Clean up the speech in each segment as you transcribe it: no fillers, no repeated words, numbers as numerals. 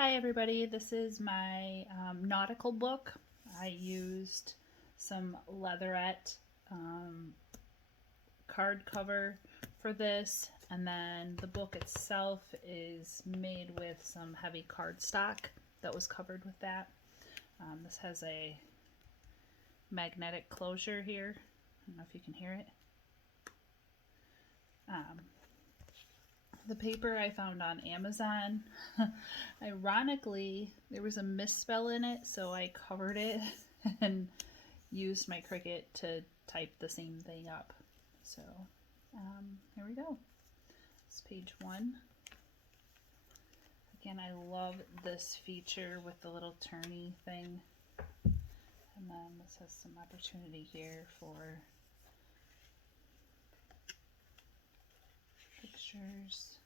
Hi everybody, this is my nautical book. I used some leatherette card cover for this, and then the book itself is made with some heavy cardstock that was covered with that. This has a magnetic closure here. I don't know if you can hear it. The paper I found on Amazon. Ironically, there was a misspell in it, so I covered it and used my Cricut to type the same thing up. So here we go. It's page 1. Again, I love this feature with the little turny thing. And then this has some opportunity here for pictures.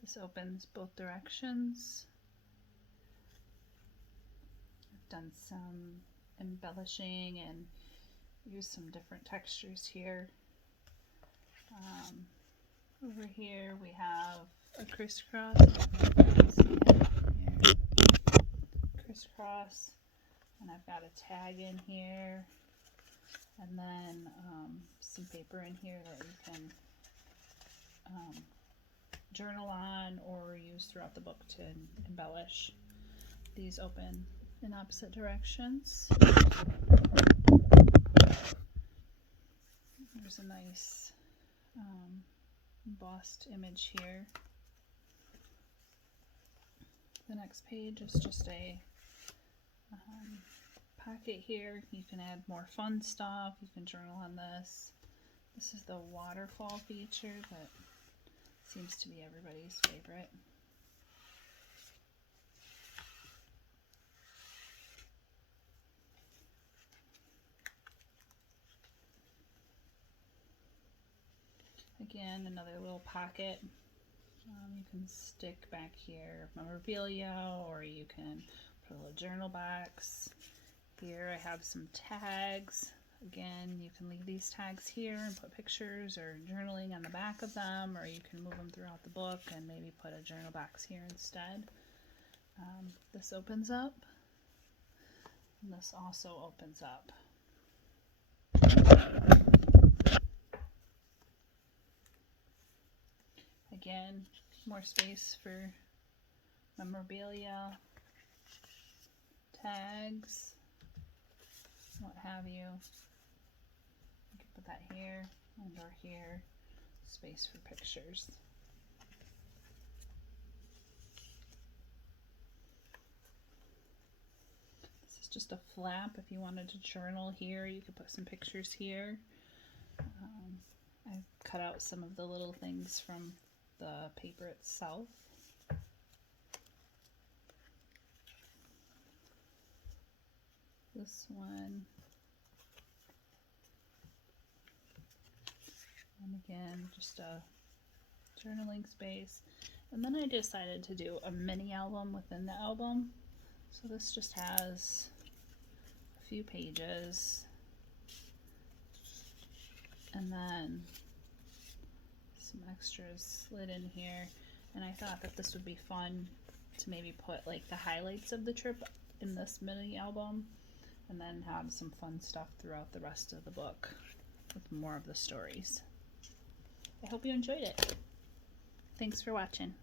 This opens both directions. I've done some embellishing and used some different textures here. Over here we have a crisscross. Crisscross, and I've got a tag in here, and then some paper in here that you can journal on or use throughout the book to embellish. These open in opposite directions. There's a nice embossed image here. The next page is just a pocket here. You can add more fun stuff. You can journal on this. This is the waterfall feature that seems to be everybody's favorite. Again, another little pocket. You can stick back here memorabilia, or you can put a little journal box. Here I have some tags. Again, you can leave these tags here and put pictures or journaling on the back of them, or you can move them throughout the book and maybe put a journal box here instead. This opens up, and this also opens up. Again, more space for memorabilia, tags, what have you. You can put that here and or here. Space for pictures. This is just a flap. If you wanted to journal here, you could put some pictures here. I've cut out some of the little things from the paper itself. This one. And again, just a journaling space. And then I decided to do a mini album within the album. So this just has a few pages. And then some extras slid in here. And I thought that this would be fun to maybe put like the highlights of the trip in this mini album, and then have some fun stuff throughout the rest of the book with more of the stories. I hope you enjoyed it. Thanks for watching.